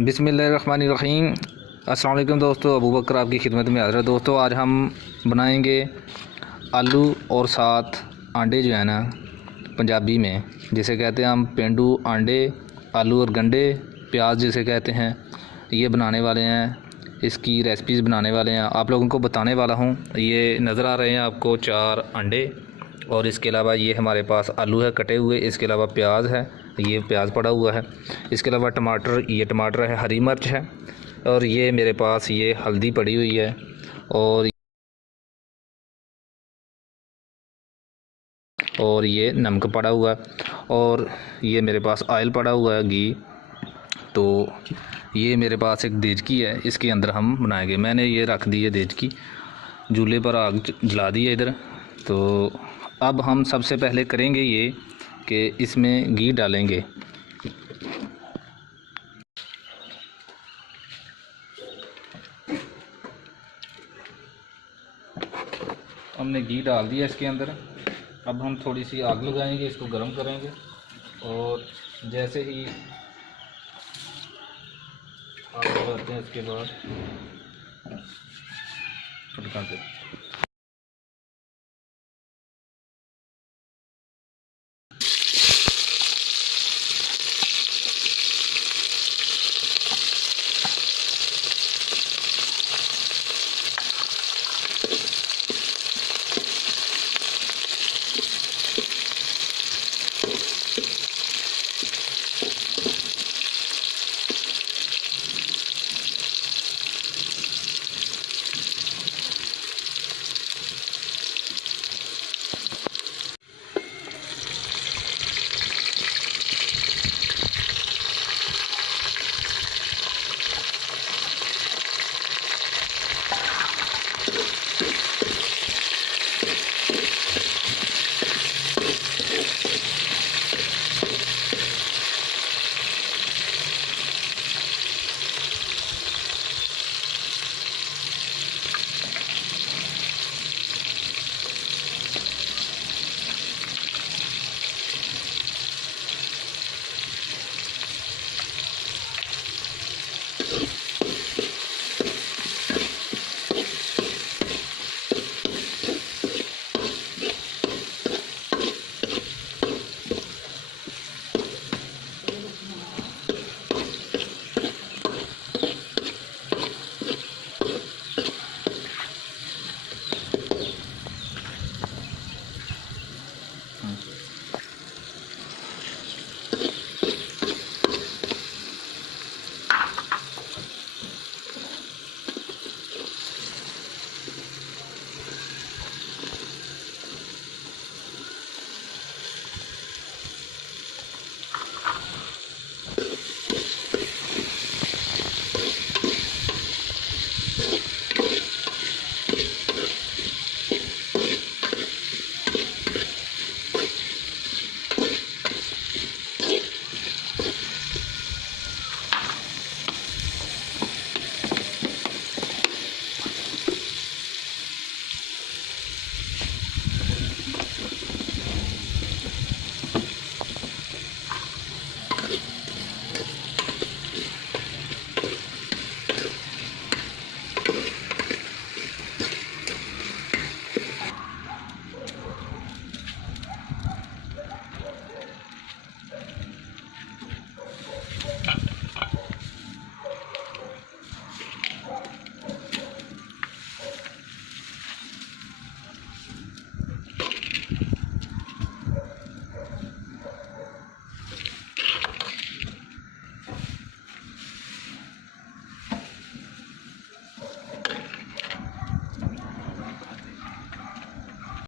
बिस्मिल्लाहिर्रहमानिर्रहीम। अस्सलाम वालेकुम दोस्तों, अबू बकर आपकी खिदमत में हाज़िर है। दोस्तों आज हम बनाएंगे आलू और साथ अंडे जो है ना, पंजाबी में जिसे कहते हैं हम पेंडू अंडे, आलू और गंडे, प्याज जिसे कहते हैं, ये बनाने वाले हैं। इसकी रेसिपीज़ बनाने वाले हैं, आप लोगों को बताने वाला हूँ। ये नज़र आ रहे हैं आपको 4 अंडे, और इसके अलावा ये हमारे पास आलू है कटे हुए, इसके अलावा प्याज है, ये प्याज पड़ा हुआ है, इसके अलावा टमाटर, ये टमाटर है, हरी मिर्च है, और ये मेरे पास ये हल्दी पड़ी हुई है, और ये नमक पड़ा हुआ है, और ये मेरे पास ऑयल पड़ा हुआ है, घी। तो ये मेरे पास एक देचकी है, इसके अंदर हम बनाएंगे। मैंने ये रख दी है देचकी, चूल्हे पर आग जला दी है इधर। तो अब हम सबसे पहले करेंगे ये कि इसमें घी डालेंगे। हमने घी डाल दिया इसके अंदर। अब हम थोड़ी सी आग लगाएंगे, इसको गर्म करेंगे, और जैसे ही आग लगाते हैं इसके बाद पटकाते हैं।